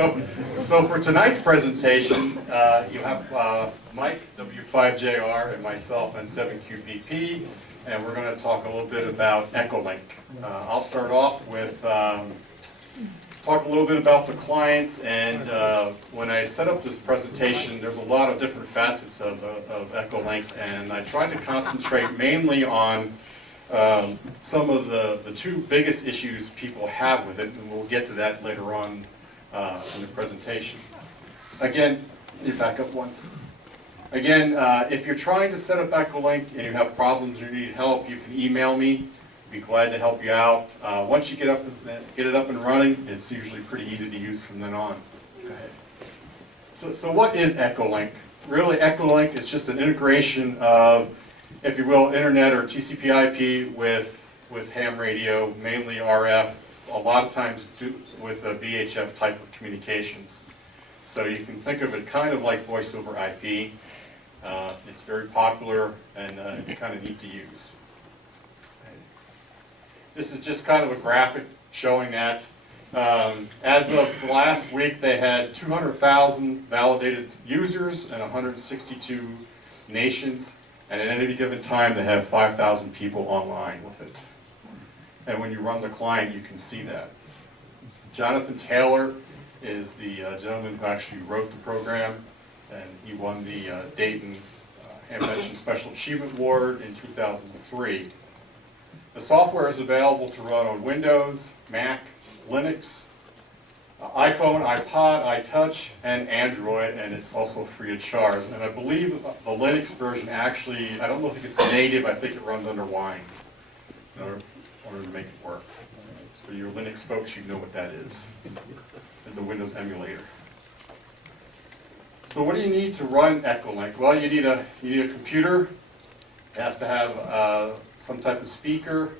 So for tonight's presentation, you have Mike, W5JR, and myself, N7QBP, and we're going to talk a little bit about Echolink. I'll start off with talk a little bit about the clients, and when I set up this presentation, there's a lot of different facets of Echolink, and I tried to concentrate mainly on some of the two biggest issues people have with it, and we'll get to that later on in the presentation. Again, you back up once. Again, if you're trying to set up Echolink and you have problems or you need help, you can email me. I'd be glad to help you out. Once you get it up and running, it's usually pretty easy to use from then on. Go ahead. So what is Echolink? Really, Echolink is just an integration of, if you will, internet or TCP/IP with ham radio, mainly RF, a lot of times with a VHF type of communications. So you can think of it kind of like voice over IP. It's very popular and it's kind of neat to use. This is just kind of a graphic showing that. As of last week, they had 200,000 validated users in 162 nations. And at any given time, they have 5,000 people online with it. And when you run the client, you can see that. Jonathan Taylor is the gentleman who actually wrote the program, and he won the Dayton Ham Special Achievement Award in 2003. The software is available to run on Windows, Mac, Linux, iPhone, iPod, iTouch, and Android, and it's also free of charge. And I believe the Linux version actually, I don't know if it's native, I think it runs under Wine in order to make it work. For your Linux folks, you know what that is. It's a Windows emulator. So what do you need to run Echolink? Well, you need a computer. It has to have some type of speaker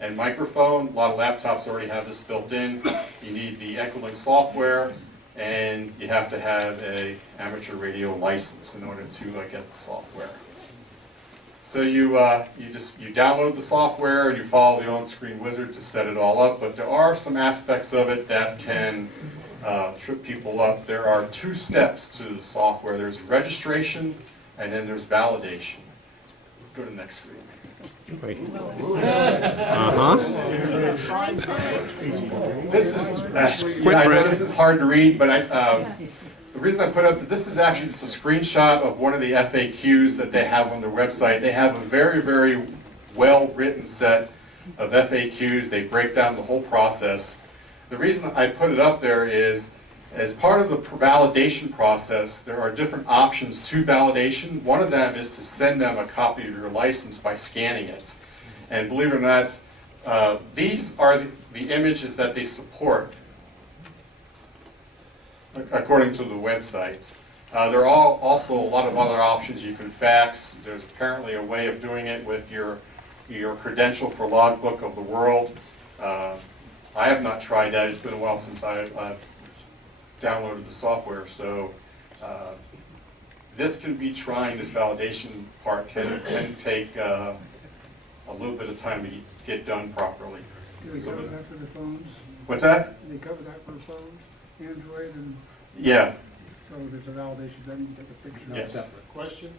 and microphone. A lot of laptops already have this built in. You need the Echolink software, and you have to have an amateur radio license in order to get the software. So you download the software and you follow the on-screen wizard to set it all up. But there are some aspects of it that can trip people up. There are two steps to the software. There's registration and then there's validation. Go to the next screen. Wait. This is I know this is hard to read, but the reason I put up this is actually just a screenshot of one of the FAQs that they have on their website. They have a very, very well written set of FAQs. They break down the whole process. The reason I put it up there is, as part of the validation process, there are different options to validation. One of them is to send them a copy of your license by scanning it. And believe it or not, these are the images that they support, according to the website. There are also a lot of other options. You can fax. There's apparently a way of doing it with your credential for Logbook of the World. I have not tried that. It's been a while since I've downloaded the software, so this can be trying. This validation part can take a little bit of time to get done properly. Do they cover that for the phones? What's that? Do they cover that for the phones, Android, and Yeah. so there's a validation, then you take a picture. Yes. Separate. Question?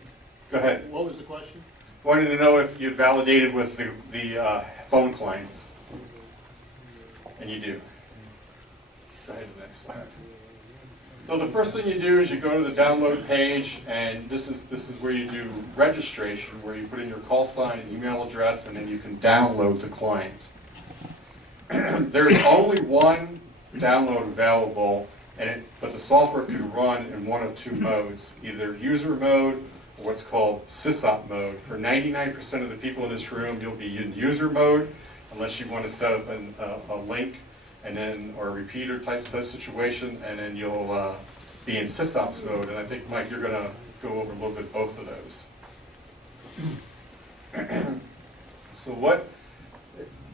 Go ahead. What was the question? Wanted to know if you validated with the phone clients, and you do. Go ahead to the next slide. So the first thing you do is you go to the download page, and this is where you do registration, where you put in your call sign and email address, and then you can download the client. There's only one download available, but the software can run in one of two modes, either user mode or what's called sysop mode. For 99% of the people in this room, you'll be in user mode, unless you want to set up a link and then, or a repeater type situation, and then you'll be in sysops mode. And I think, Mike, you're going to go over a little bit both of those. So what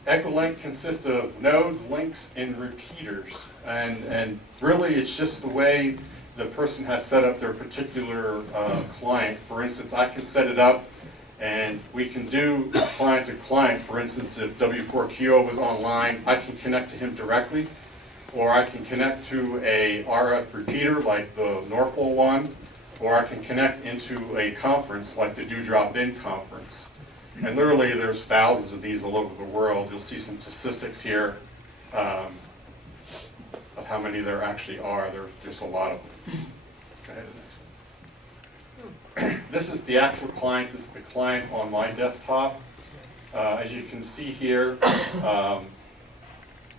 Echolink consists of nodes, links, and repeaters. And really it's just the way the person has set up their particular client. For instance, I can set it up and we can do client to client. For instance, if W4QO was online, I can connect to him directly. or I can connect to a RF repeater like the NFARL one, or I can connect into a conference like the Do-Drop-In conference. And literally there's thousands of these all over the world. You'll see some statistics here of how many there actually are. There's a lot of them. Go ahead, next. This is the actual client. This is the client on my desktop. As you can see here,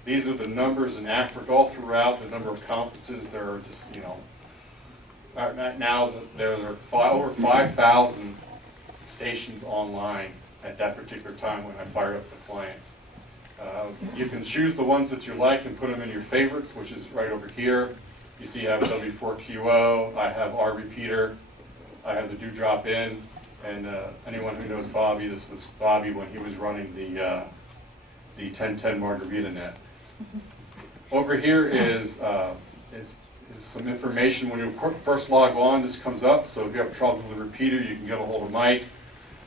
these are the numbers in Africa all throughout, the number of conferences. There are just, now there are over 5,000 stations online at that particular time when I fired up the client. You can choose the ones that you like and put them in your favorites, which is right over here. You see I have W4QO, I have R repeater, I have the Do-Drop-In, and anyone who knows Bobby, this was Bobby when he was running the 1010 Margarita net. Over here is some information. When you first log on, this comes up, so if you have trouble with the repeater, you can get a hold of Mike.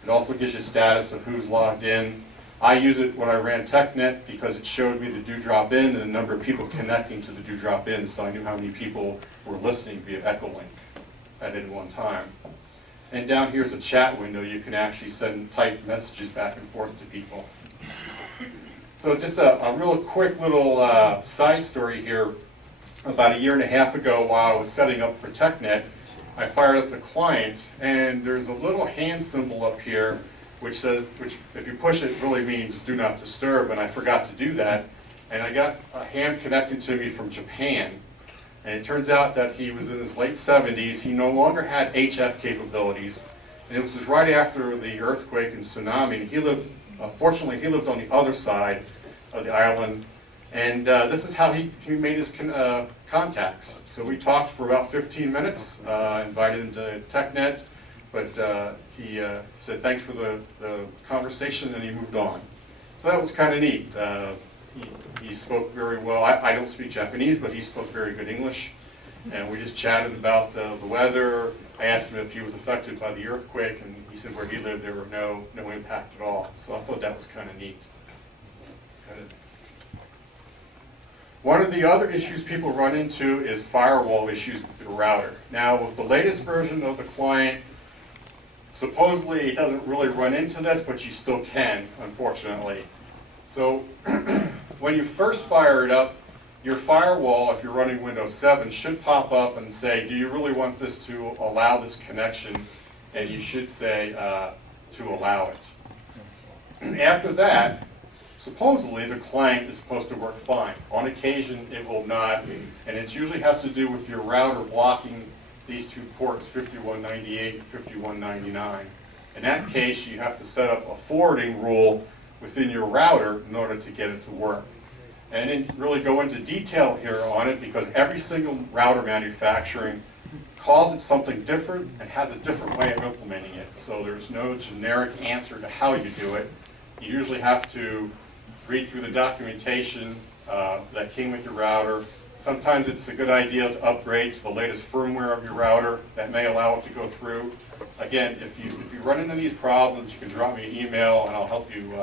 It also gives you status of who's logged in. I use it when I ran TechNet because it showed me the Do-Drop-In and the number of people connecting to the Do-Drop-In, so I knew how many people were listening via Echolink at any one time. And down here's a chat window. You can actually type messages back and forth to people. So just a real quick little side story here. About a year and a half ago, while I was setting up for TechNet, I fired up the client, and there's a little hand symbol up here which if you push it really means do not disturb, and I forgot to do that. And I got a hand connected to me from Japan, and it turns out that he was in his late 70s. He no longer had HF capabilities, and it was just right after the earthquake and tsunami. And he lived, fortunately, he lived on the other side of the island, and this is how he made his contacts. So we talked for about 15 minutes, invited him to TechNet, but he said thanks for the conversation, and he moved on. So that was kind of neat. He spoke very well. I don't speak Japanese, but he spoke very good English. And we just chatted about the weather. I asked him if he was affected by the earthquake, and he said where he lived there were no impact at all. So I thought that was kind of neat. One of the other issues people run into is firewall issues with your router. Now, with the latest version of the client, supposedly it doesn't really run into this, but you still can, unfortunately. So when you first fire it up, your firewall, if you're running Windows 7, should pop up and say, do you really want this to allow this connection? And you should say to allow it. After that, supposedly the client is supposed to work fine. On occasion, it will not, and it usually has to do with your router blocking these two ports, 5198 and 5199. In that case, you have to set up a forwarding rule within your router in order to get it to work. And I didn't really go into detail here on it because every single router manufacturing calls it something different and has a different way of implementing it. So there's no generic answer to how you do it. You usually have to read through the documentation that came with your router. Sometimes it's a good idea to upgrade to the latest firmware of your router. That may allow it to go through. Again, if you run into these problems, you can drop me an email and I'll help you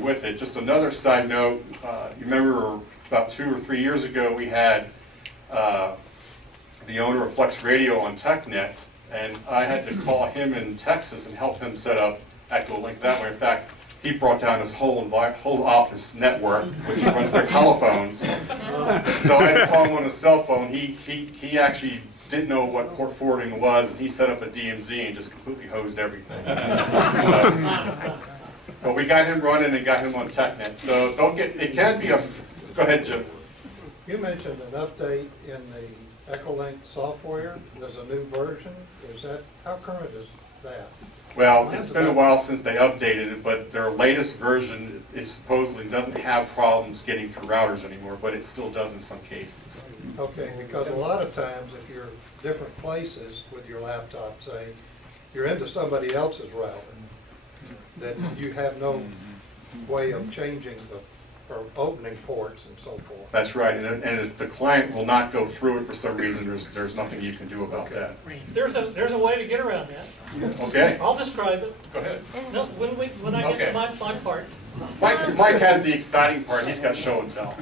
with it. Just another side note, you remember about 2 or 3 years ago we had the owner of Flex Radio on TechNet, and I had to call him in Texas and help him set up Echolink that way. In fact, he brought down his whole office network, which runs their telephones. So I had to call him on his cell phone. He actually didn't know what port forwarding was, and he set up a DMZ and just completely hosed everything. But we got him running and got him on TechNet. So it can be a, go ahead, Jim. You mentioned an update in the Echolink software. There's a new version. How current is that? Well, it's been a while since they updated it, but their latest version is supposedly doesn't have problems getting through routers anymore, but it still does in some cases. Okay, because a lot of times if you're different places with your laptop, say, you're into somebody else's router, that you have no way of changing or opening ports and so forth. That's right, and if the client will not go through it for some reason, there's nothing you can do about that. There's a way to get around that. Okay, I'll describe it. go ahead. No, when I get to my part. Mike has the exciting part. He's got show and tell.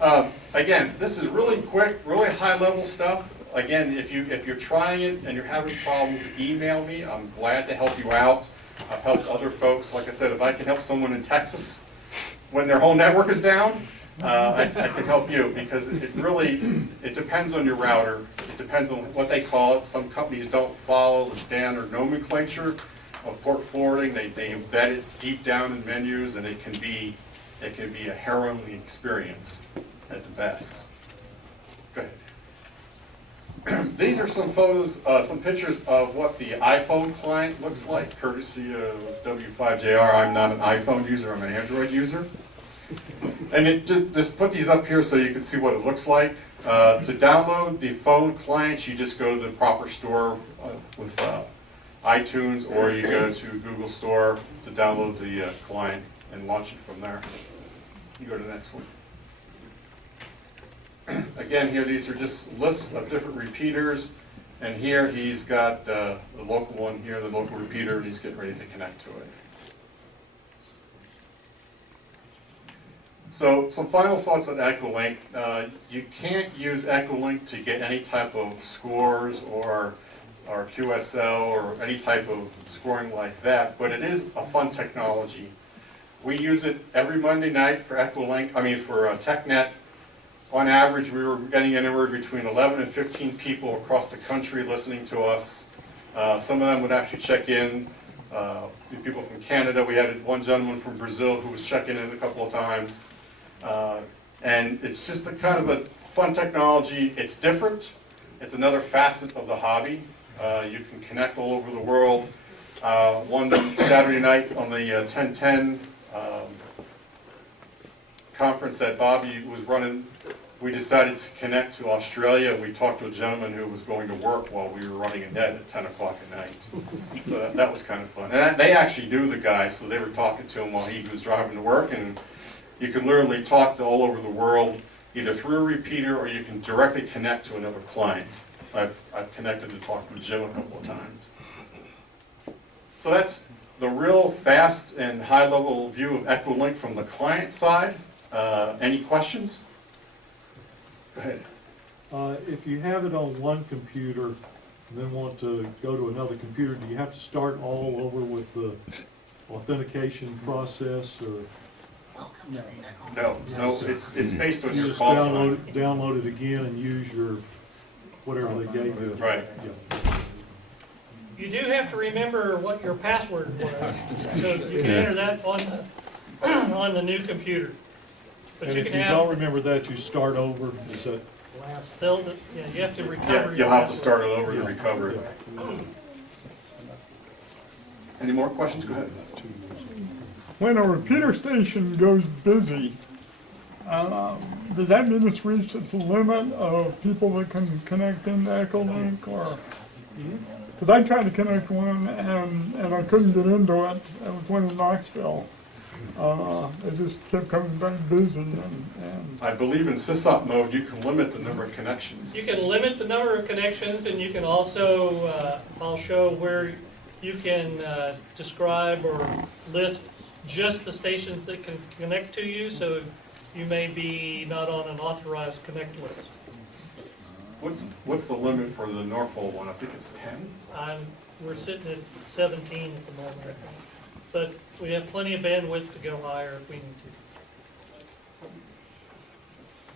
Again, this is really quick, really high-level stuff. Again, if you're trying it and you're having problems, email me. I'm glad to help you out. I've helped other folks. Like I said, if I can help someone in Texas when their whole network is down, I can help you, because it depends on your router. It depends on what they call it. Some companies don't follow the standard nomenclature of port forwarding. They embed it deep down in menus, and it can be a harrowing experience at the best. Go ahead. These are some photos, some pictures of what the iPhone client looks like, courtesy of W5JR. I'm not an iPhone user, I'm an Android user. And just put these up here so you can see what it looks like. To download the phone client, you just go to the proper store with iTunes, or you go to Google Store to download the client and launch it from there. You go to the next one. Again, here, these are just lists of different repeaters, and here he's got the local one here, the local repeater, and he's getting ready to connect to it. So some final thoughts on Echolink. You can't use Echolink to get any type of scores or QSL or any type of scoring like that, but it is a fun technology. We use it every Monday night for Echolink, for TechNet. On average, we were getting anywhere between 11 and 15 people across the country listening to us. Some of them would actually check in. People from Canada. We had one gentleman from Brazil who was checking in a couple of times. And it's just a kind of a fun technology. It's different. It's another facet of the hobby. You can connect all over the world. One Saturday night on the 1010 conference that Bobby was running, we decided to connect to Australia. We talked to a gentleman who was going to work while we were running a net at 10 o'clock at night. So that was kind of fun. And they actually knew the guy, so they were talking to him while he was driving to work. And you can literally talk to all over the world, either through a repeater or you can directly connect to another client. I've connected to talk to Jim a couple of times. So that's the real fast and high-level view of Echolink from the client side. Any questions? Go ahead. If you have it on one computer and then want to go to another computer, do you have to start all over with the authentication process, or No, it's based on you your just call sign. download it again and use your whatever they gave you? Right. Yeah. You do have to remember what your password was, so you can enter that on the new computer. But And you if can you don't have, remember that, you start over. Is that? you have to recover Yeah, your you'll have to password. start it over to recover it. Any more questions? Go ahead. When a repeater station goes busy, does that mean it's reached its limit of people that can connect into Echolink, or? Because I tried to connect one and I couldn't get into it. It was one in Knoxville. It just kept coming back busy and I believe in sysop mode, you can limit the number of connections. You can limit the number of connections, and you can also, I'll show where you can describe or list just the stations that can connect to you, so you may be not on an authorized connect list. What's the limit for the Norfolk one? I think it's 10? We're sitting at 17 at the moment, I think. But we have plenty of bandwidth to go higher if we need to.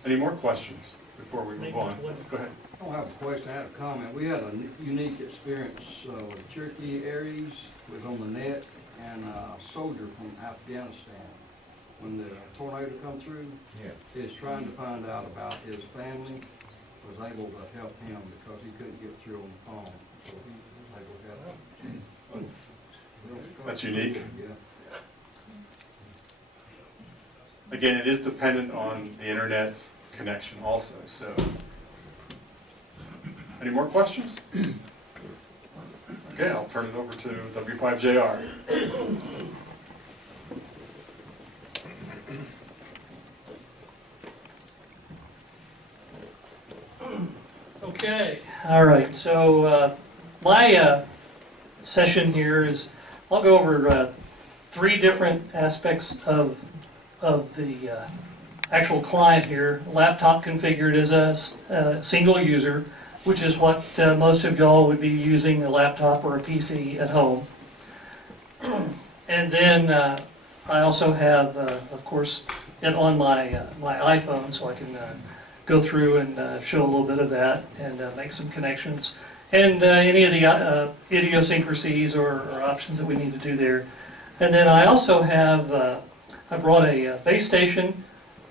Any more questions before we move Maybe on? 20. Go ahead. I don't have a question, I had a comment. We had a unique experience with Cherokee Aries, was on the net, and a soldier from Afghanistan. When the tornado come through, he was trying to find out about his family, was able to help him because he couldn't get through on the phone. So he was able to help. That's unique. Yeah. Again, it is dependent on the internet connection also, so. Any more questions? Okay, I'll turn it over to W5JR. Okay, all right, so my session here is, I'll go over three different aspects of the actual client here, laptop configured as a single user, which is what most of y'all would be using, a laptop or a PC at home. And then I also have, of course, it on my iPhone, so I can go through and show a little bit of that and make some connections. And any of the idiosyncrasies or options that we need to do there. And then I also have, I brought a base station,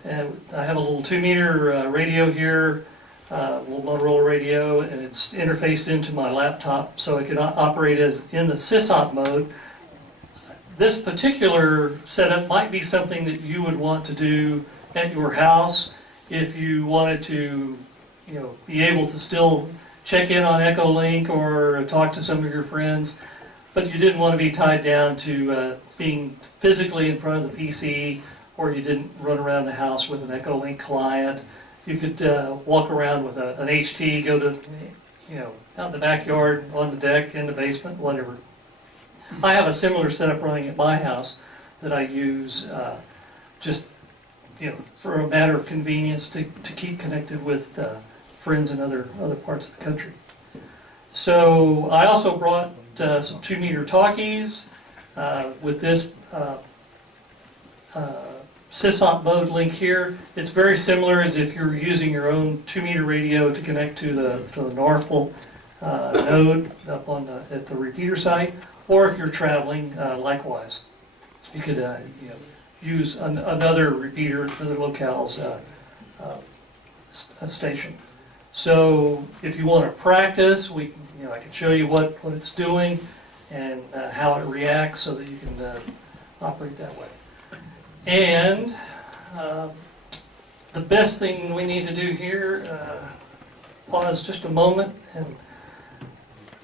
and I have a little 2-meter radio here, little Motorola radio, and it's interfaced into my laptop so it can operate as in the sysop mode. This particular setup might be something that you would want to do at your house if you wanted to, be able to still check in on Echolink or talk to some of your friends, but you didn't want to be tied down to being physically in front of the PC, or you didn't run around the house with an Echolink client. You could walk around with an HT, go to, out in the backyard, on the deck, in the basement, whatever. I have a similar setup running at my house that I use just, for a matter of convenience to keep connected with friends in other parts of the country. So I also brought some 2-meter talkies with this sysop mode link here. It's very similar as if you're using your own 2-meter radio to connect to the NFARL node up on at the repeater site, or if you're traveling, likewise. You could use another repeater, another locale's station. So if you want to practice, I can show you what it's doing and how it reacts so that you can operate that way. And the best thing we need to do here, pause just a moment, and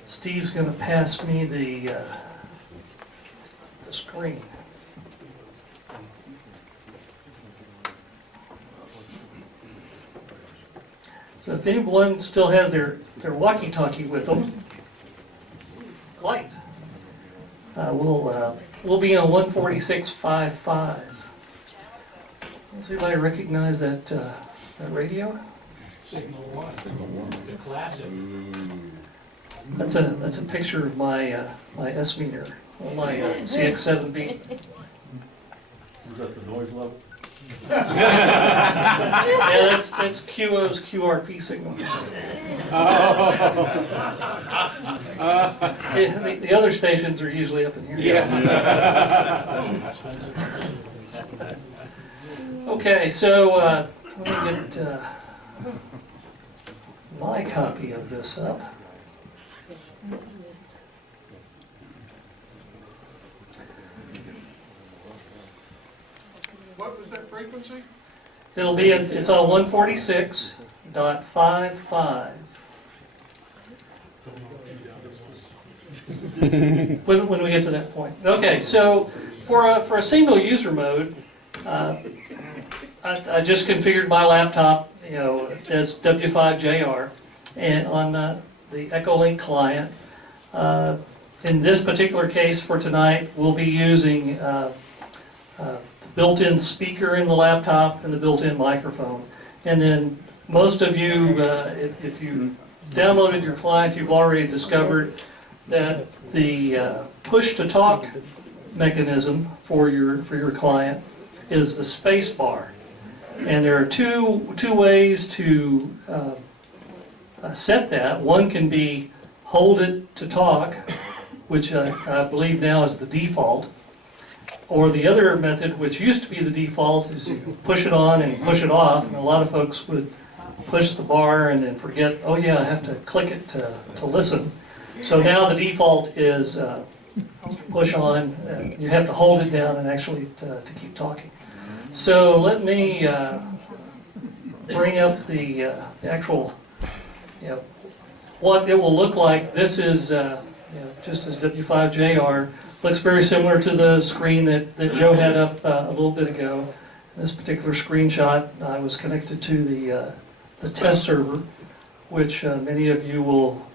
Steve's going to pass me the screen. So if anyone still has their walkie-talkie with them, light. We'll be on 146.55. Does anybody recognize that radio? Signal 1, the classic. That's a picture of my S meter, or my CX7B. Is that the noise level? Yeah, that's QO's QRP signal. The other stations are usually up in here. Yeah. Okay, so let me get my copy of this up. What was that frequency? It's on 146.55. When we get to that point. Okay, so for a single user mode, I just configured my laptop, as W5JR, and on the Echolink client. In this particular case for tonight, we'll be using the built-in speaker in the laptop and the built-in microphone. And then most of you, if you downloaded your client, you've already discovered that the push-to-talk mechanism for your client is the space bar. And there are two ways to set that. One can be hold it to talk, which I believe now is the default. Or the other method, which used to be the default, is you push it on and push it off. And a lot of folks would push the bar and then forget, oh yeah, I have to click it to listen. So now the default is push on. You have to hold it down and actually to keep talking. So let me bring up the actual, what it will look like. This is just as W5JR. Looks very similar to the screen that Joe had up a little bit ago. This particular screenshot, I was connected to the test server, which many of you will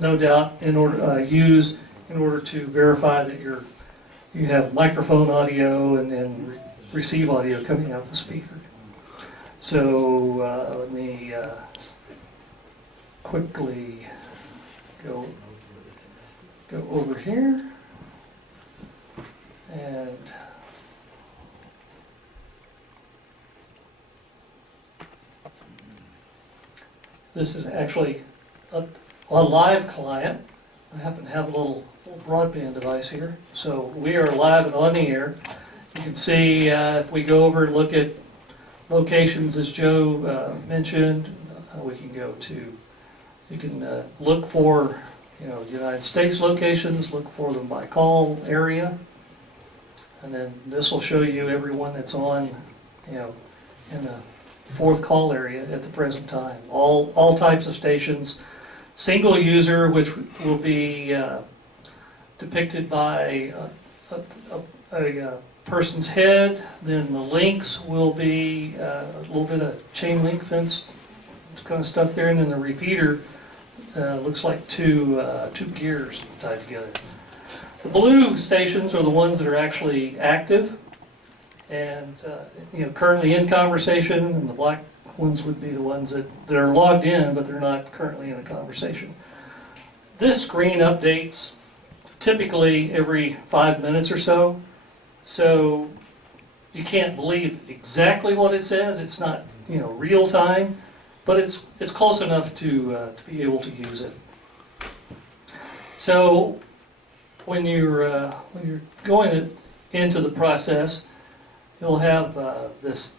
no doubt use in order to verify that you have microphone audio and then receive audio coming out the speaker. So let me quickly go over here and this is actually a live client. I happen to have a little broadband device here. So we are live and on the air. You can see if we go over and look at locations as Joe mentioned, we can go to, you can look for, United States locations, look for them by call area. And then this will show you everyone that's on, in the fourth call area at the present time. All types of stations. Single user, which will be depicted by a person's head. Then the links will be a little bit of chain link fence kind of stuff there. And then the repeater looks like two gears tied together. The blue stations are the ones that are actually active and currently in conversation, and the black ones would be the ones that are logged in, but they're not currently in a conversation. This screen updates typically every 5 minutes or so, so you can't believe exactly what it says. It's not real time, but it's close enough to be able to use it. So when you're going into the process, you'll have the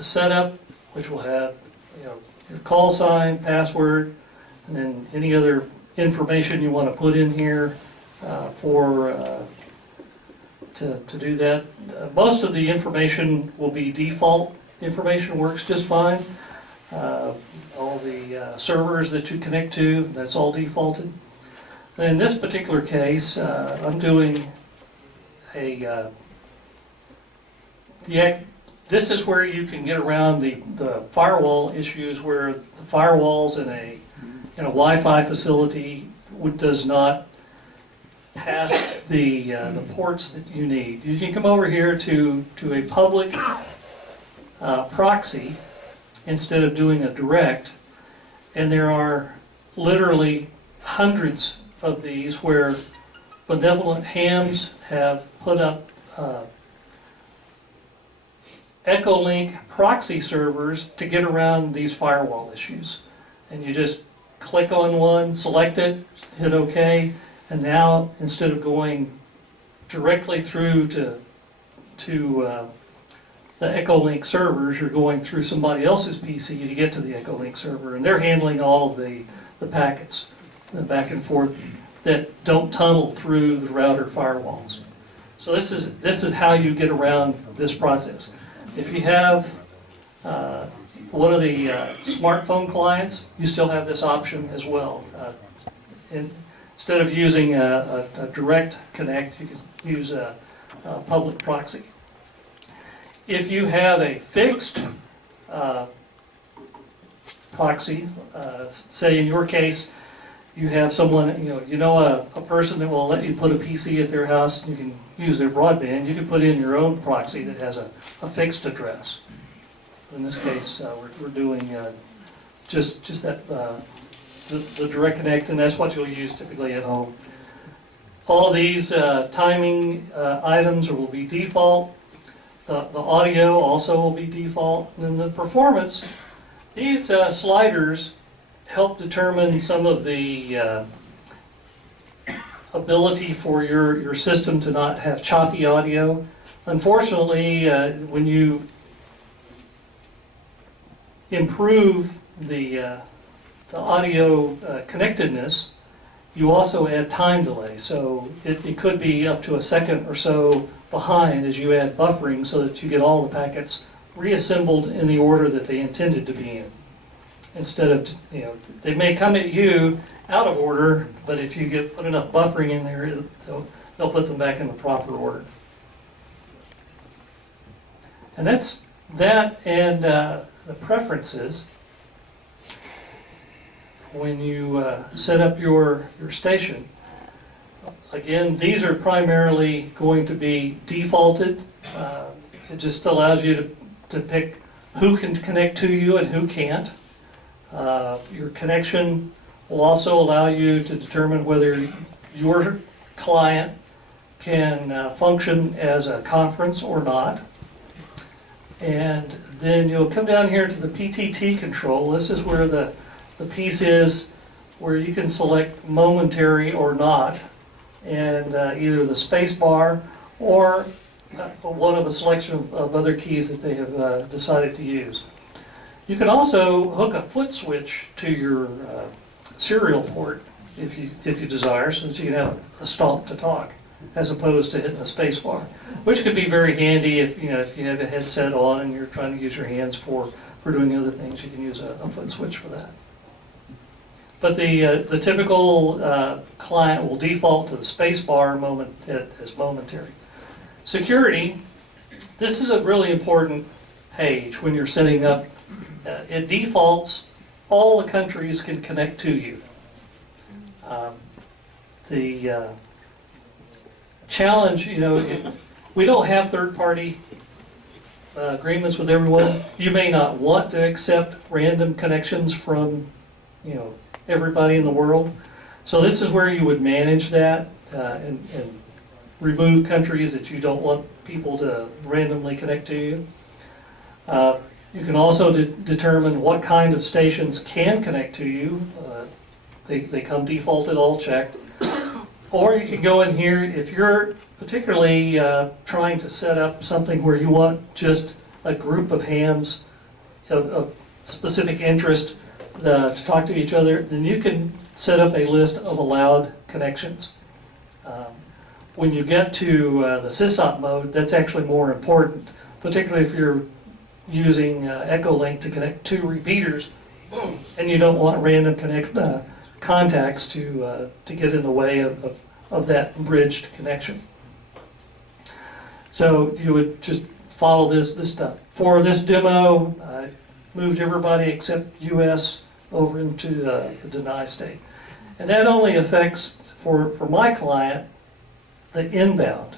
setup, which will have your call sign, password, and then any other information you want to put in here to do that. Most of the information will be default information, works just fine. All the servers that you connect to, that's all defaulted. And in this particular case, I'm doing this is where you can get around the firewall issues, where the firewalls in a Wi-Fi facility does not pass the ports that you need. You can come over here to a public proxy instead of doing a direct, and there are literally hundreds of these where benevolent hams have put up Echolink proxy servers to get around these firewall issues. And you just click on one, select it, hit OK, and now instead of going directly through to the Echolink servers, you're going through somebody else's PC to get to the Echolink server, and they're handling all of the packets back and forth that don't tunnel through the router firewalls. So this is how you get around this process. If you have one of the smartphone clients, you still have this option as well. Instead of using a direct connect, you can use a public proxy. If you have a fixed proxy, say in your case, you have someone, a person that will let you put a PC at their house, and you can use their broadband, you can put in your own proxy that has a fixed address. In this case, we're doing just that, the direct connect, and that's what you'll use typically at home. All of these timing items will be default. The audio also will be default. And then the performance, these sliders help determine some of the ability for your system to not have choppy audio. Unfortunately, when you improve the audio connectedness, you also add time delay. So it could be up to a second or so behind as you add buffering so that you get all the packets reassembled in the order that they intended to be in. Instead of, they may come at you out of order, but if you put enough buffering in there, they'll put them back in the proper order. And that's that, and the preferences. When you set up your station, again, these are primarily going to be defaulted. It just allows you to pick who can connect to you and who can't. Your connection will also allow you to determine whether your client can function as a conference or not. And then you'll come down here to the PTT control. This is where the piece is where you can select momentary or not, and either the space bar or one of a selection of other keys that they have decided to use. You can also hook a foot switch to your serial port if you desire, so that you can have a stomp to talk, as opposed to hitting the space bar, which could be very handy if you have a headset on and you're trying to use your hands for doing other things. You can use a foot switch for that. But the typical client will default to the space bar as momentary. Security, this is a really important page when you're setting up. It defaults, all the countries can connect to you. The challenge, we don't have third-party agreements with everyone. You may not want to accept random connections from, everybody in the world. So this is where you would manage that and remove countries that you don't want people to randomly connect to you. You can also determine what kind of stations can connect to you. They come defaulted, all checked. Or you can go in here, if you're particularly trying to set up something where you want just a group of hams of specific interest to talk to each other, then you can set up a list of allowed connections. When you get to the sysop mode, that's actually more important, particularly if you're using Echolink to connect two repeaters, and you don't want random contacts to get in the way of that bridged connection. So you would just follow this stuff. For this demo, I moved everybody except US over into the deny state. And that only affects, for my client, the inbound.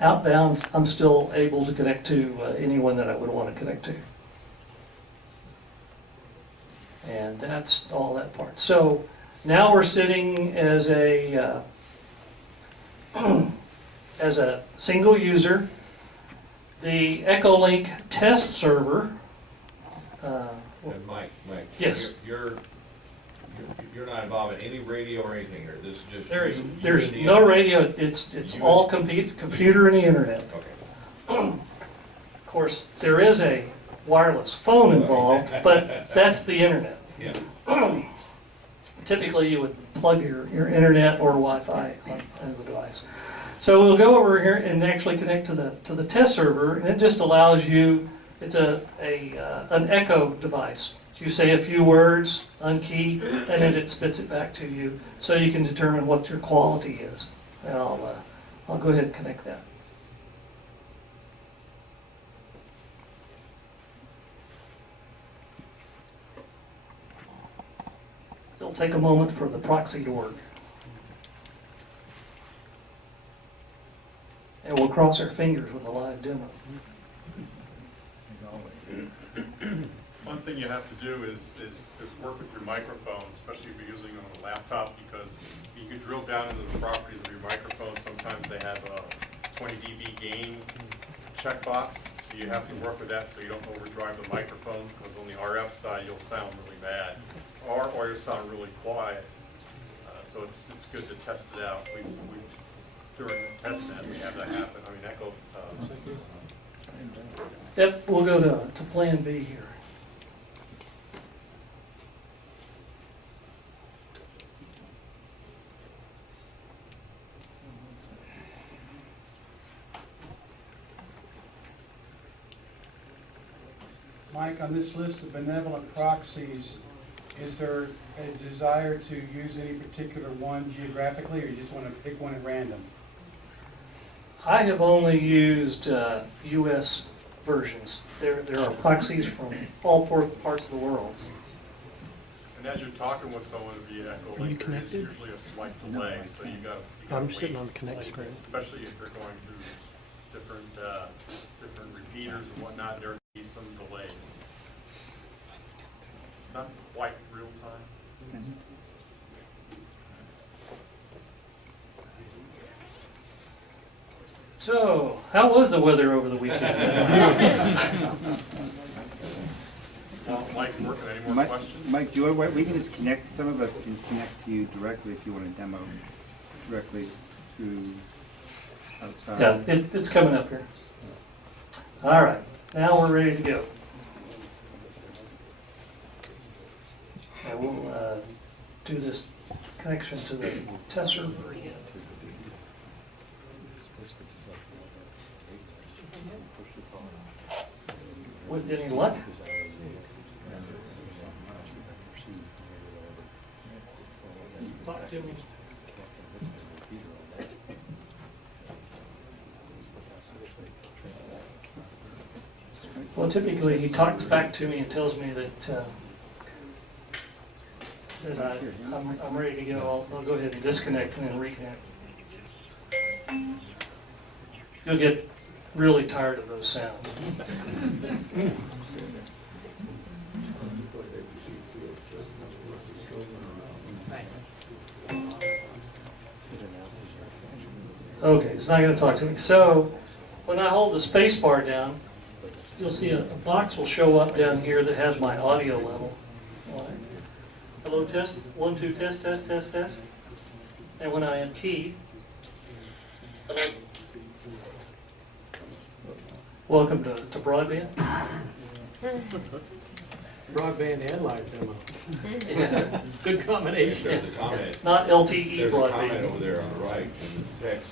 Outbound, I'm still able to connect to anyone that I would want to connect to. And that's all that part. So now we're sitting as a single user. The Echolink test server. And Mike, Yes. You're not involved in any radio or anything here. This is just There's you and no the- radio. It's all computer and the internet. Okay. Of course, there is a wireless phone involved, but that's the internet. Yeah. Typically, you would plug your internet or Wi-Fi on the device. So we'll go over here and actually connect to the test server, and it just allows you. It's an echo device. You say a few words, unkey, and then it spits it back to you, so you can determine what your quality is. And I'll go ahead and connect that. It'll take a moment for the proxy to work. And we'll cross our fingers with a live demo. One thing you have to do is work with your microphone, especially if you're using it on a laptop, because you can drill down into the properties of your microphone. Sometimes they have a 20 dB gain checkbox, so you have to work with that so you don't overdrive the microphone, because on the RF side you'll sound really bad, or you'll sound really quiet. So it's good to test it out. We during the test net we have that happen. I mean, Echo. Yep, we'll go to Plan B here. Mike, on this list of benevolent proxies, is there a desire to use any particular one geographically, or you just want to pick one at random? I have only used US versions. There are proxies from all 4 parts of the world. And as you're talking with someone via Echolink, there's usually a slight delay, so you got. I'm sitting on the connect screen. Especially if you're going through different repeaters. and whatnot, there can be some delays. It's not quite real time. So, how was the weather over the weekend? Mike's working, any more Mike, questions? Mike, do you, we can just connect, some of us can connect to you directly if you want to demo directly through outside. Yeah, it's coming up here. All right, now we're ready to go. And we'll do this connection to the test server. With any luck? Talk to me. Well, typically, he talks back to me and tells me that I'm ready to go. I'll go ahead and disconnect and then reconnect. You'll get really tired of those sounds. Okay, it's not going to talk to me. So, when I hold the space bar down, you'll see a box will show up down here that has my audio level. Hello, test, 1, 2, test, test, test, test. And when I am keyed, welcome to broadband. Broadband and live demo. Yeah. Good combination. There's a comment, Not LTE there's a comment broadband. over there on the right in the text.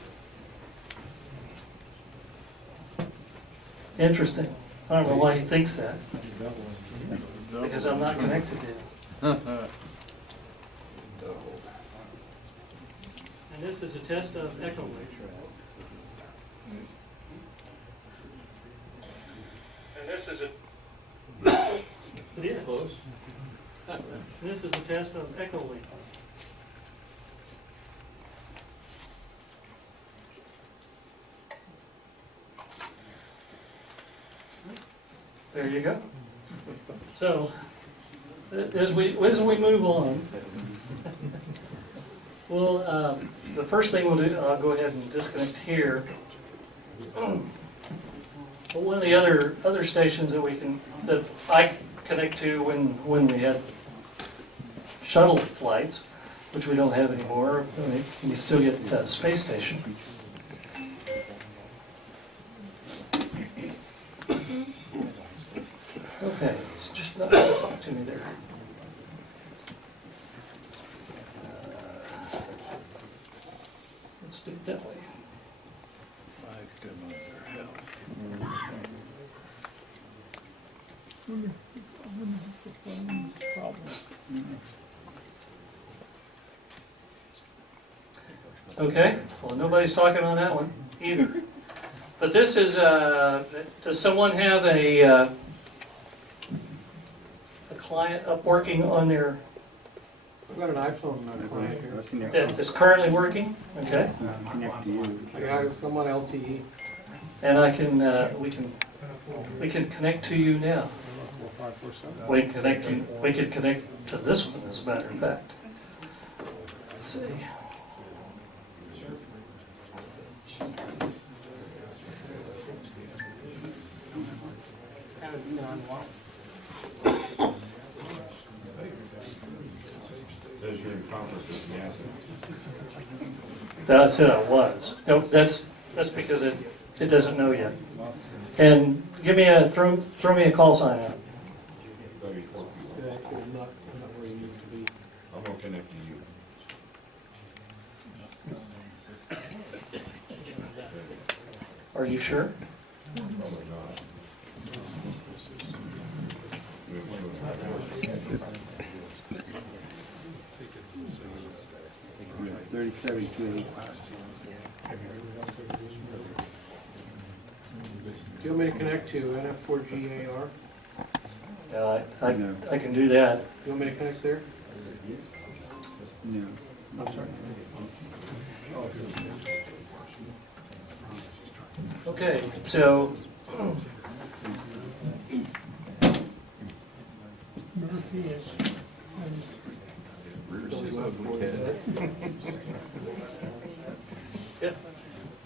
Interesting. I don't know why he thinks that. Because I'm not connected to him. And this is a test of Echolink. And this is a... It is. Close. This is a test of Echolink. There you go. So, as we move on, well, the first thing we'll do, I'll go ahead and disconnect here. But one of the other stations that I connect to when we had shuttle flights, which we don't have anymore, we still get space station. Okay, it's just not going to talk to me there. Let's do it that way. Okay, well, nobody's talking on that one either. But this is, does someone have a client up working on their, I've got an iPhone client here. that is currently working? Okay. Connect to you. I'm on LTE. And I can, we can connect to you now. We can connect to this one, as a matter of fact. Let's see. Says you're in conference with NASA. That said I was. No, that's because it doesn't know yet. And give me throw me a call sign out. That'd be 4 people. I'm not where he needs to be. I'm gonna connect to you. Are you sure? Probably not. 37, 285. Do you want me to connect to NF4GAR? Yeah, No. I can do that. You want me to connect there? No. I'm sorry. Okay, so Yeah,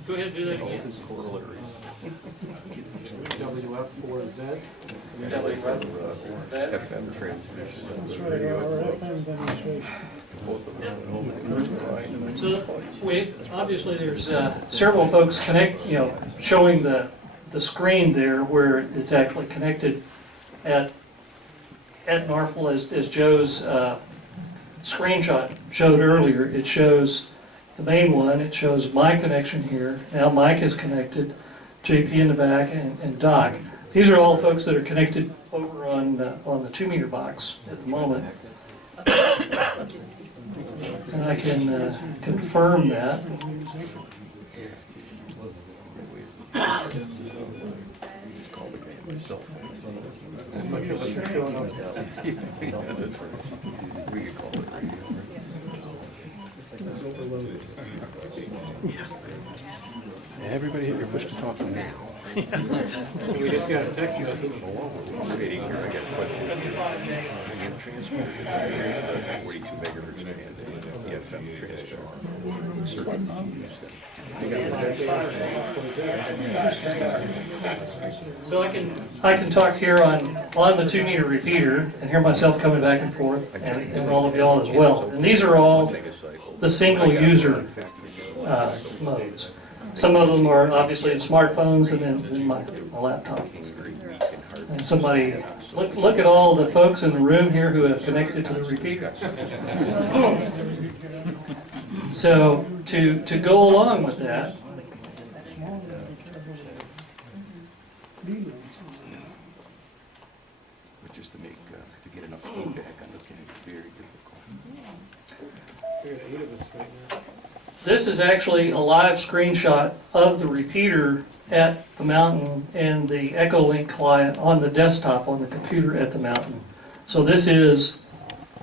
go ahead and do that again. WF4Z. FM transmission. That's right, our FM demonstration. So obviously there's several folks showing the screen there where it's actually connected at NFARL as Joe's screenshot showed earlier. It shows the main one, it shows my connection here. Now Mike is connected, JP in the back, and Doc. These are all folks that are connected over on the 2-meter box at the moment. And I can confirm that. Everybody hit your push to talk now. We just got a text message. Okay, here, I got a question. AM transmitter, 42 megahertz band, the FM transmitter. Certain to use them. So I can talk here on the 2-meter repeater and hear myself coming back and forth, and all of y'all as well. And these are all the single user modes. Some of them are obviously in smartphones and then my laptop. And somebody, look at all the folks in the room here who have connected to the repeater. So to go along with that, Just to make, to get enough feedback on the thing, it's very difficult. this is actually a live screenshot of the repeater at the mountain and the Echolink client on the desktop on the computer at the mountain. So this is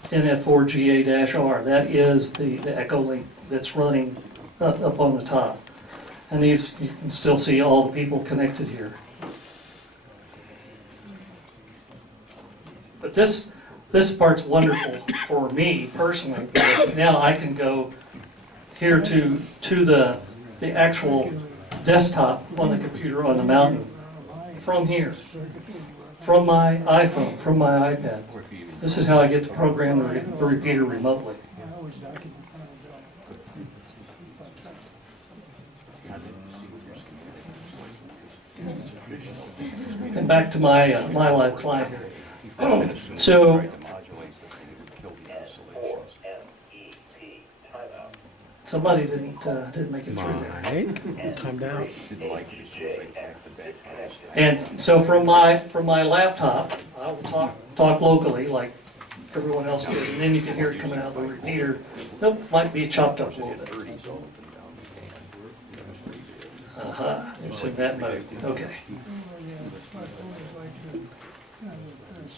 NF4GA-R. That is the Echolink that's running up on the top. And these, you can still see all the people connected here. But this part's wonderful for me personally, because now I can go here to the actual desktop on the computer on the mountain from here, from my iPhone, from my iPad. This is how I get to program the repeater remotely. And back to my my live client here. So somebody didn't make it through there. Timed out. And so from my laptop, I will talk locally like everyone else did, and then you can hear it coming out of the repeater. Nope, might be chopped up a little bit. It's in that mode. Okay.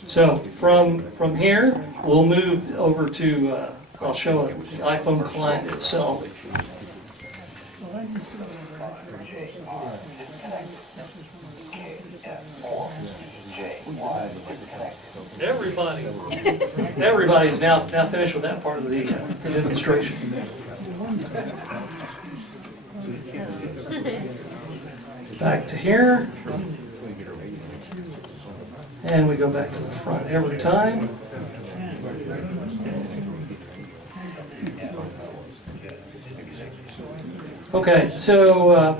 So from here, we'll move over to, I'll show the iPhone client itself. Everybody's now finished with that part of the demonstration. Back to here. And we go back to the front every time. Okay, so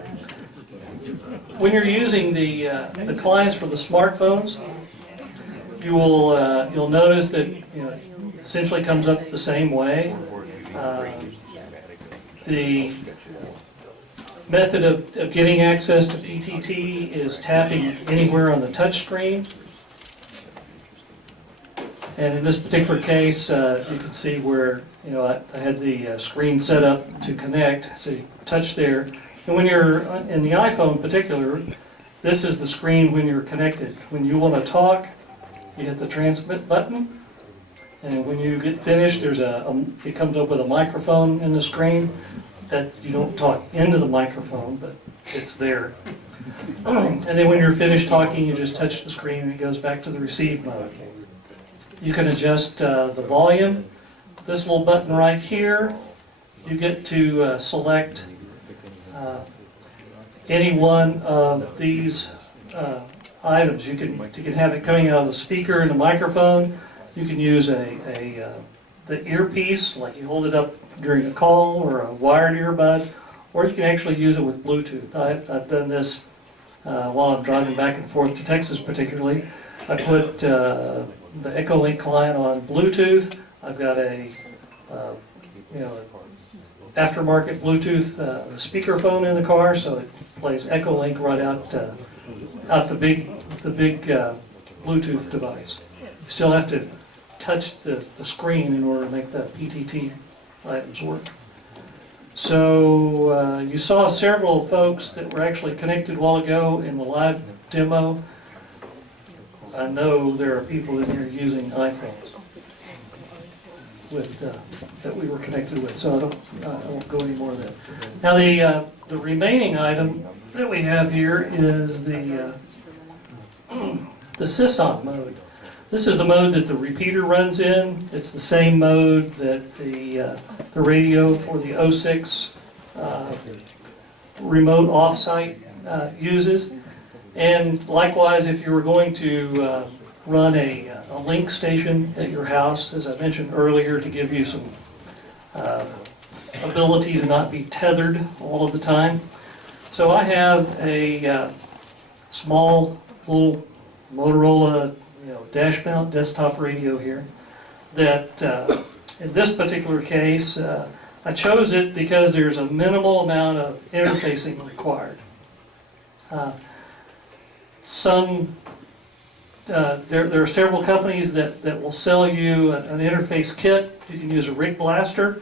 when you're using the clients for the smartphones, you'll notice that it essentially comes up the same way. The method of getting access to PTT is tapping anywhere on the touch screen. And in this particular case, you can see where I had the screen set up to connect, so you touch there. And when you're in the iPhone in particular, this is the screen when you're connected. When you want to talk, you hit the transmit button, and when you get finished, it comes up with a microphone in the screen that you don't talk into the microphone, but it's there. And then when you're finished talking, you just touch the screen and it goes back to the receive mode. You can adjust the volume. This little button right here, you get to select any one of these items. You can have it coming out of the speaker and the microphone. You can use the earpiece, like you hold it up during a call, or a wired earbud, or you can actually use it with Bluetooth. I've done this while I'm driving back and forth to Texas particularly. I put the Echolink client on Bluetooth. I've got a aftermarket Bluetooth speakerphone in the car, so it plays Echolink right out the big Bluetooth device. You still have to touch the screen in order to make the PTT items work. So you saw several folks that were actually connected a while ago in the live demo. I know there are people in here using iPhones that we were connected with, so I won't go any more of that. Now the remaining item that we have here is the SysOp mode. This is the mode that the repeater runs in. It's the same mode that the radio for the 06 remote offsite uses. And likewise, if you were going to run a link station at your house, as I mentioned earlier, to give you some ability to not be tethered all of the time. So I have a small little Motorola dash mount desktop radio here that in this particular case I chose it because there's a minimal amount of interfacing required. There are several companies that will sell you an interface kit. You can use a rig blaster.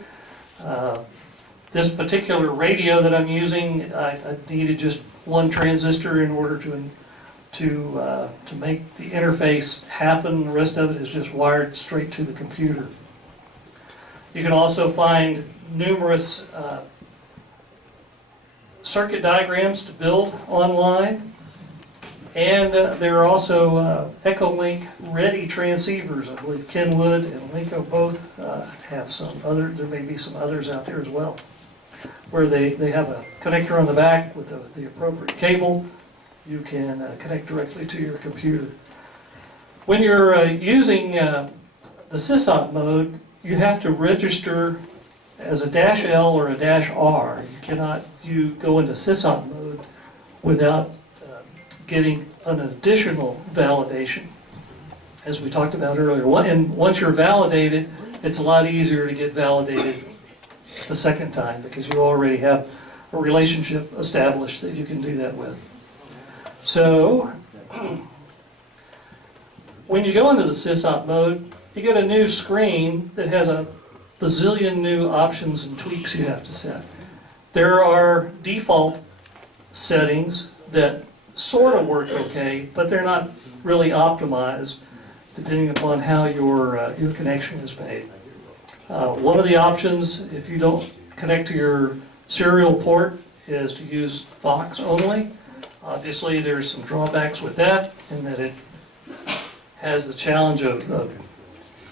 This particular radio that I'm using, I needed just one transistor in order to make the interface happen. The rest of it is just wired straight to the computer. You can also find numerous circuit diagrams to build online. And there are also Echolink ready transceivers. I believe Kenwood and Linko both have some other, there may be some others out there as well, where they have a connector on the back with the appropriate cable. You can connect directly to your computer. When you're using the SysOp mode, you have to register as a -L or a -R. You cannot go into SysOp mode without getting an additional validation, as we talked about earlier. And once you're validated, it's a lot easier to get validated the second time because you already have a relationship established that you can do that with. So, when you go into the SysOp mode, you get a new screen that has a bazillion new options and tweaks you have to set. There are default settings that sort of work okay, but they're not really optimized depending upon how your connection is made. One of the options, if you don't connect to your serial port, is to use Vox only. Obviously, there's some drawbacks with that, in that it has the challenge of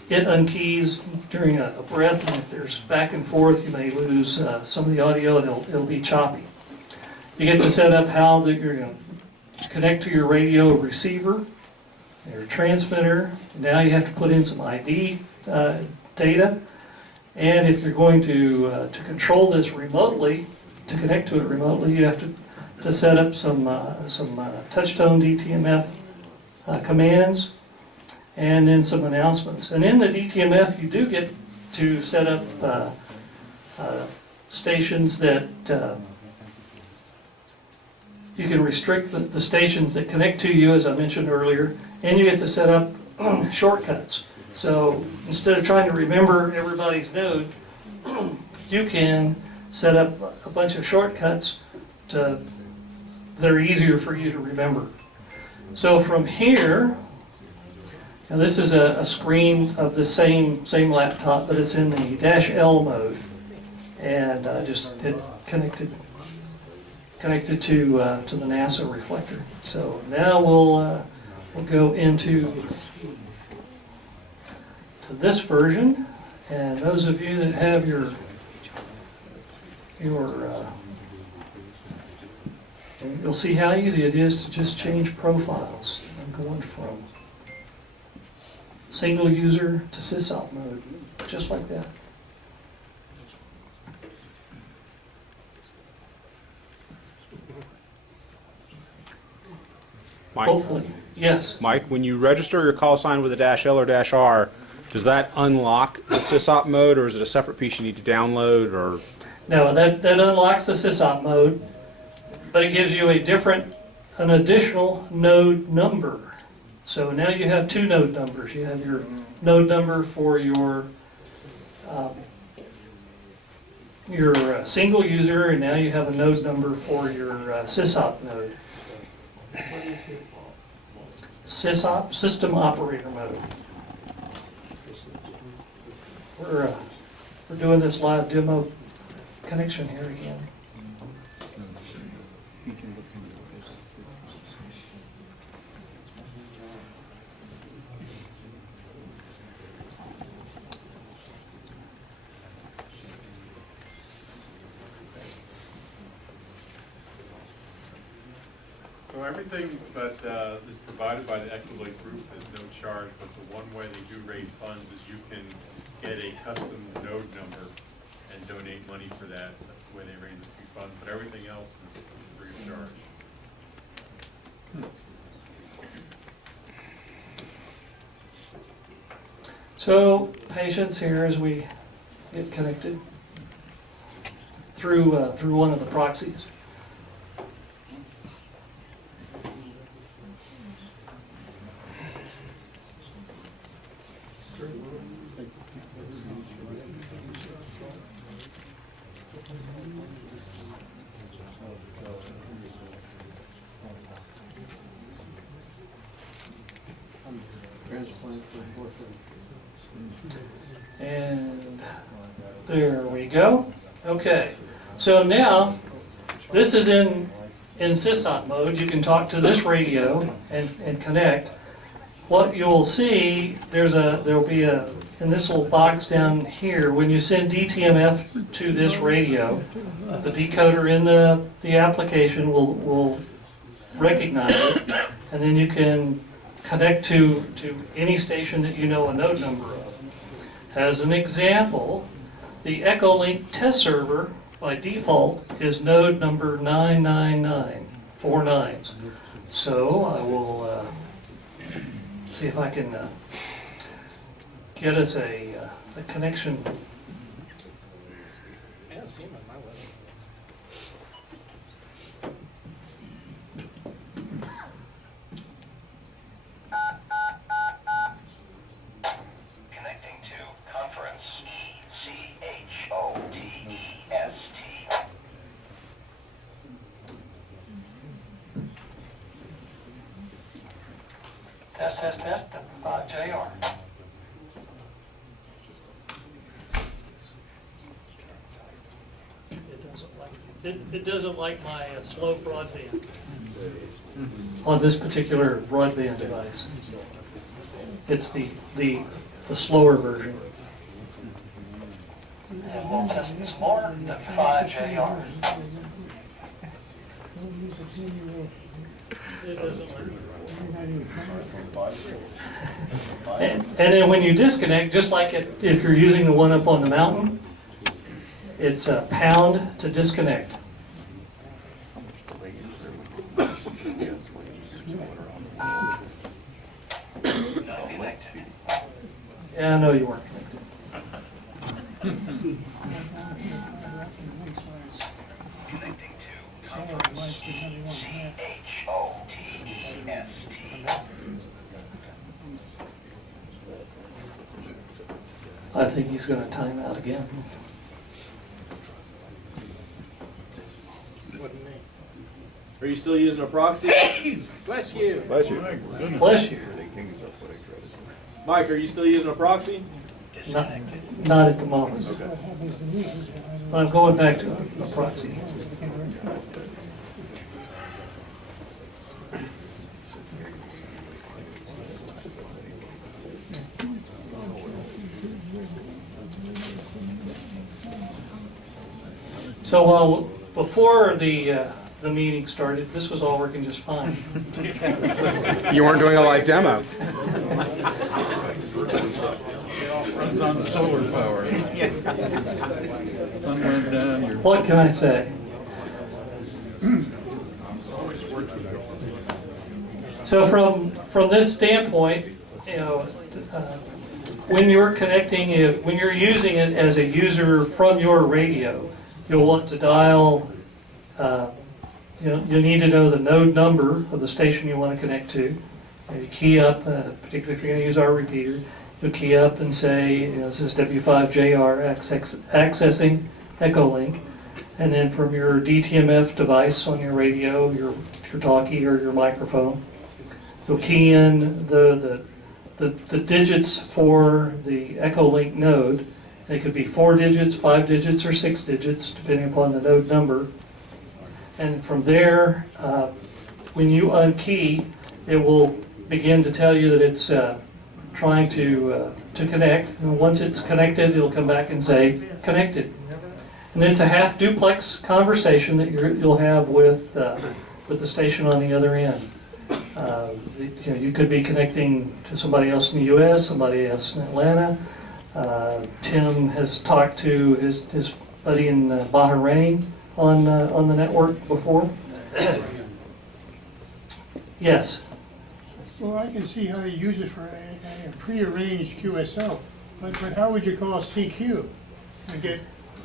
it unkeys during a breath, and if there's back and forth, you may lose some of the audio, and it'll be choppy. You get to set up how that you're going to connect to your radio receiver, your transmitter. Now you have to put in some ID data, and if you're going to control this remotely, to connect to it remotely, you have to set up some touchtone DTMF commands, and then some announcements. And in the DTMF, you do get to set up stations that you can restrict the stations that connect to you, as I mentioned earlier, and you get to set up shortcuts. So instead of trying to remember everybody's node, you can set up a bunch of shortcuts that are easier for you to remember. So from here, now this is a screen of the same laptop, but it's in the -L mode, and I just did connected to the NASA reflector. So now we'll go into to this version. And those of you that have your you'll see how easy it is to just change profiles. I'm going from single user to sysop mode, just like that. Mike, Hopefully, yes. Mike, when you register your call sign with a -L or -R, does that unlock the sysop mode, or is it a separate piece you need to download, or? No, that unlocks the sysop mode, but it gives you an additional node number. So now you have two node numbers. You have your node number for your single user, and now you have a node number for your sysop node. Sysop, system operator mode. We're doing this live demo connection here again. So everything that is provided by the Echolink group is no charge, but the one way they do raise funds is you can get a custom node number and donate money for that. That's the way they raise a few funds, but everything else is free of charge. So patience here as we get connected through one of the proxies. And there we go. Okay, so now this is in sysop mode. You can talk to this radio and connect. What you'll see, there'll be in this little box down here, when you send DTMF to this radio, the decoder in the application will recognize it, and then you can connect to any station that you know a node number of. As an example, the Echolink test server by default is node number 999, 4 nines. So I will see if I can get us a connection. Test, 5JR. It doesn't like my slow broadband on this particular broadband device. It's the slower version. And we'll test this more, W5JR. It doesn't work. And then when you disconnect, just like if you're using the one up on the mountain, it's a pound to disconnect. Yeah, I know you weren't connected. I think he's going to time out again. Are you still using a proxy? Bless you. Bless you. Bless you. Mike, are you still using a proxy? Not at the moment. Okay. But I'm going back to a proxy. So before the meeting started, this was all working just fine. You weren't doing a live demo. Runs on solar power. Sun went down, you're What can I say? So from this standpoint, you know, when you're connecting it, when you're using it as a user from your radio, you'll want to dial, you need to know the node number of the station you want to connect to. You key up, particularly if you're going to use our repeater, you'll key up and say, this is W5JR accessing Echolink. And then from your DTMF device on your radio, your talkie or your microphone, you'll key in the digits for the Echolink node. They could be 4 digits, 5 digits, or 6 digits, depending upon the node number. And from there, when you unkey, it will begin to tell you that it's trying to connect. And once it's connected, it'll come back and say, connected. And it's a half duplex conversation that you'll have with the station on the other end. You could be connecting to somebody else in the U.S., somebody else in Atlanta. Tim has talked to his buddy in Bahrain on the network before. Yes. Well, I can see how you use it for a prearranged QSL, but how would you call CQ?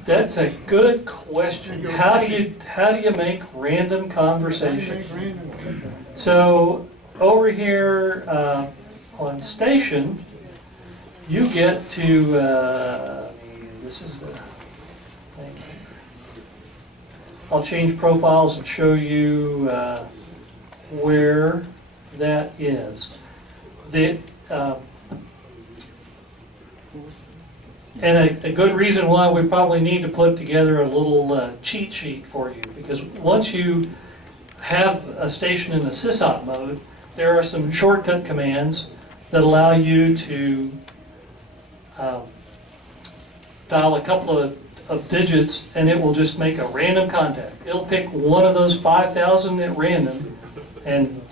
That's a good question. How do you make random conversation? So over here on station, you get to this is the thing. I'll change profiles and show you where that is. And a good reason why we probably need to put together a little cheat sheet for you, because once you have a station in the sysop mode, there are some shortcut commands that allow you to dial a couple of digits, and it will just make a random contact. It'll pick one of those 5,000 at random, and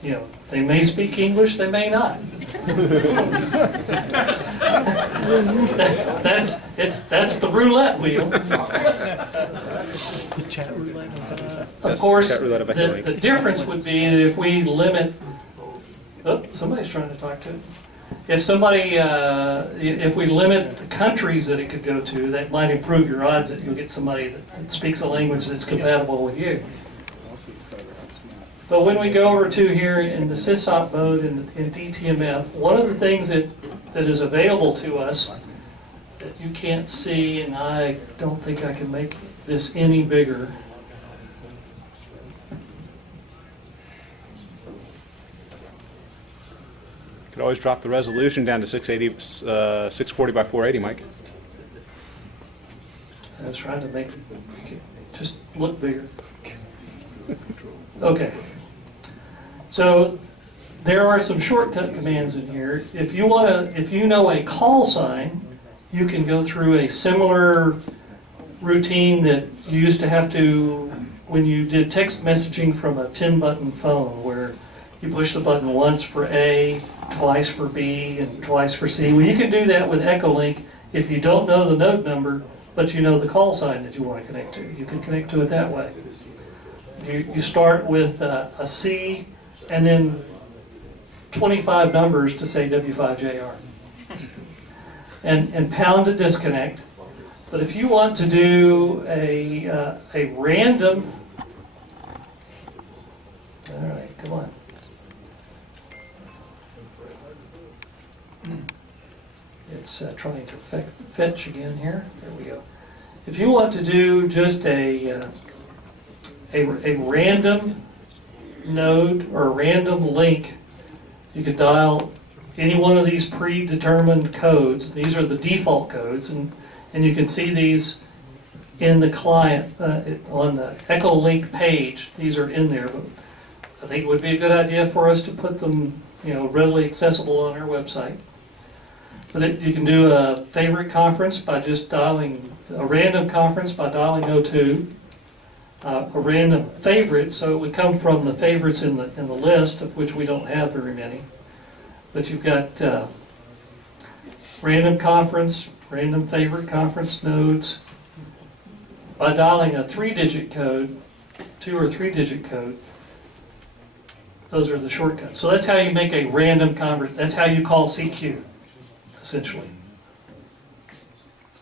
they may speak English, they may not. That's the roulette wheel. Of course, the difference would be that if we limit. Oh, somebody's trying to talk to it. If we limit the countries that it could go to, that might improve your odds that you'll get somebody that speaks a language that's compatible with you. But when we go over to here in the sysop mode in DTMF, one of the things that is available to us that you can't see, and I don't think I can make this any bigger. You could always drop the resolution down to 640 by 480, Mike. I was trying to make it just look bigger. Okay. So there are some shortcut commands in here. If you know a call sign, you can go through a similar routine that you used to have to when you did text messaging from a 10-button phone, where you push the button once for A, twice for B, and twice for C. Well, you can do that with Echolink if you don't know the node number, but you know the call sign that you want to connect to. You can connect to it that way. You start with a C and then 25 numbers to say W5JR. And pound to disconnect. But if you want to do a random, all right, come on. It's trying to fetch again here. There we go. If you want to do just a random node or a random link, you could dial any one of these predetermined codes. These are the default codes, and you can see these in the client on the Echolink page. These are in there, but I think it would be a good idea for us to put them, readily accessible on our website. But you can do a favorite conference by just dialing a random conference by dialing 02. a random favorite, so it would come from the favorites in the list, of which we don't have very many. But you've got random conference, random favorite conference nodes. By dialing a 3-digit code, 2 or 3-digit code, those are the shortcuts. So that's how you make a random conference. That's how you call CQ, essentially.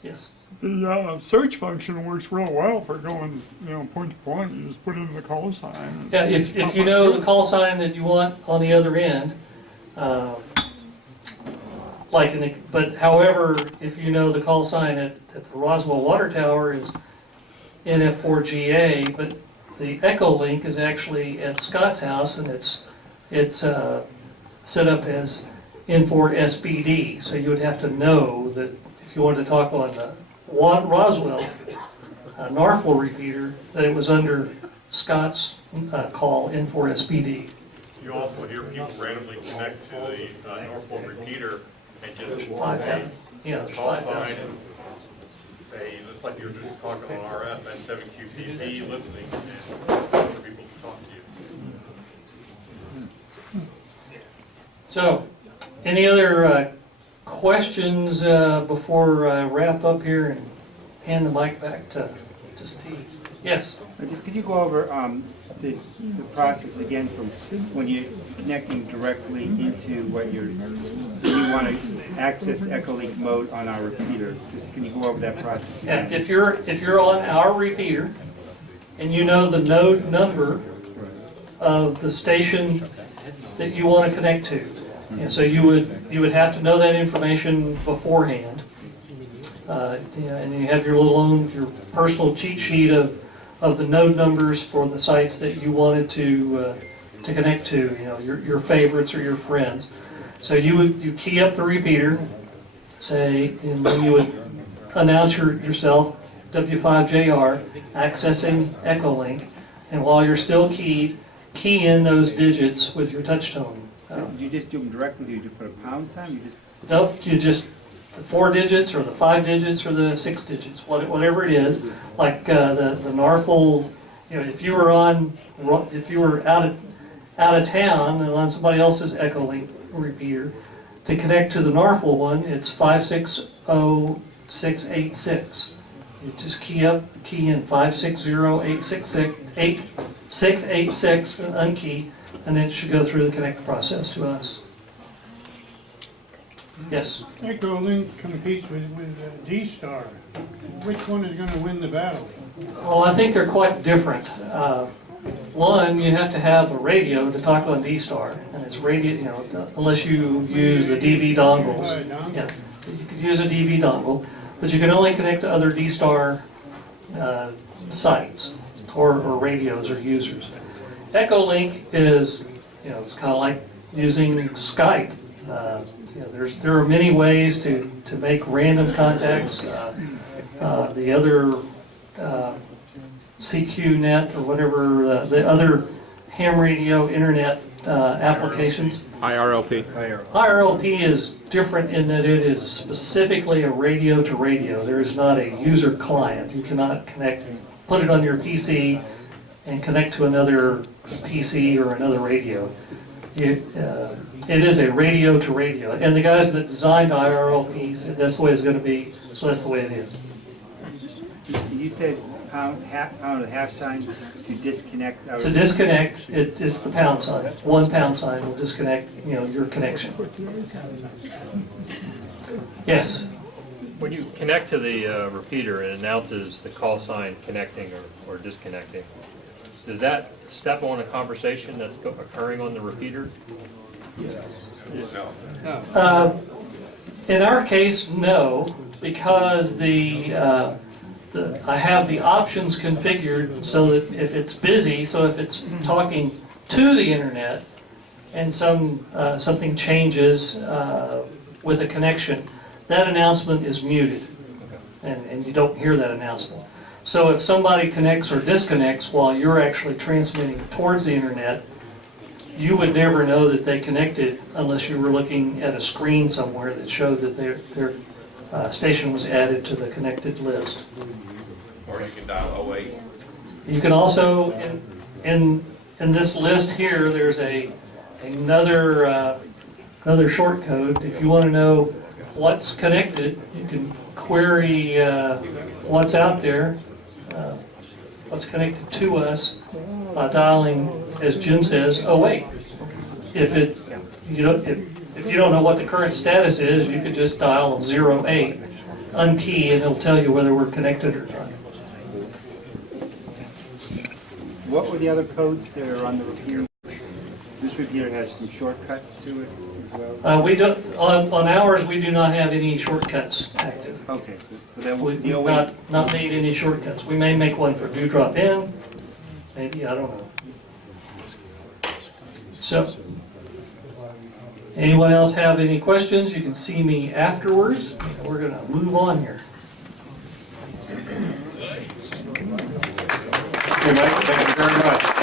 Yes. The search function works real well for going, point to point. You just put in the call sign. Yeah, if you know the call sign that you want on the other end, but however, if you know the call sign at the Roswell Water Tower is NF4GA, but the Echolink is actually at Scott's house, and it's set up as N4SBD. So you would have to know that if you wanted to talk on the Roswell NARFL repeater, that it was under Scott's call N4SBD. You also hear people randomly connect to the Norfolk repeater and just Yeah, call sign and say, just like you were just talking on RF and 7QPP listening and for people to talk to you. So, any other questions before I wrap up here and hand the mic back to Steve? Yes? Just could you go over the process again from when you're connecting directly into what you want to access Echolink mode on our repeater? Just can you go over that process Yeah, again? if you're on our repeater and you know the node number of the station that you want to connect to, so you would have to know that information beforehand, and you have your personal cheat sheet of the node numbers for the sites that you wanted to connect to, your favorites or your friends. So you key up the repeater, and then you would announce yourself, W5JR, accessing Echolink, and while you're still keyed, key in those digits with your touch tone. Do you just do them directly? Do you just put a pound sign? Nope, you just, the 4 digits or the 5 digits or the 6 digits, whatever it is. Like the NARFL, if you were out of town and on somebody else's Echolink repeater, to connect to the NARFL one, it's 560686. You just key in 560866 and unkey, and then it should go through the connect process to us. Yes? Echolink competes with D-Star. Which one is going to win the battle? Well, I think they're quite different. One, you have to have a radio to talk on D-Star, and it's radio, unless you use the DV dongles. Yeah, you could use a DV dongle, but you can only connect to other D-Star sites or radios or users. Echolink is, it's kind of like using Skype. There are many ways to make random contacts. The other CQNet or whatever, the other ham radio internet applications. IRLP. IRLP is different in that it is specifically a radio to radio. There is not a user client. You cannot put it on your PC and connect to another PC or another radio. It is a radio to radio. And the guys that designed IRLP said that's the way it's going to be, so that's the way it is. You said pound the hash sign to disconnect. To disconnect, it's the pound sign. 1 pound sign will disconnect, your connection. Yes? When you connect to the repeater, it announces the call sign connecting or disconnecting. Does that step on a conversation that's occurring on the repeater? Yes. In our case, no, because I have the options configured so that if it's busy, so if it's talking to the internet and something changes with a connection, that announcement is muted, and you don't hear that announcement. So if somebody connects or disconnects while you're actually transmitting towards the internet, you would never know that they connected unless you were looking at a screen somewhere that showed that their station was added to the connected list. Or you can dial 08. You can also, in this list here, there's another short code. If you want to know what's connected, you can query what's out there, what's connected to us, by dialing, as Jim says, 08. If you don't know what the current status is, you could just dial 08, unkey, and it'll tell you whether we're connected or not. What were the other codes that are on the repeater? This repeater has some shortcuts to it as well? We don't, on ours, we do not have any shortcuts active. Okay, so that We've would, the 08, not made any shortcuts. We may make one for do drop in, maybe, I don't know. So, anyone else have any questions? You can see me afterwards. We're gonna move on here. Okay, Mike, thank you very much.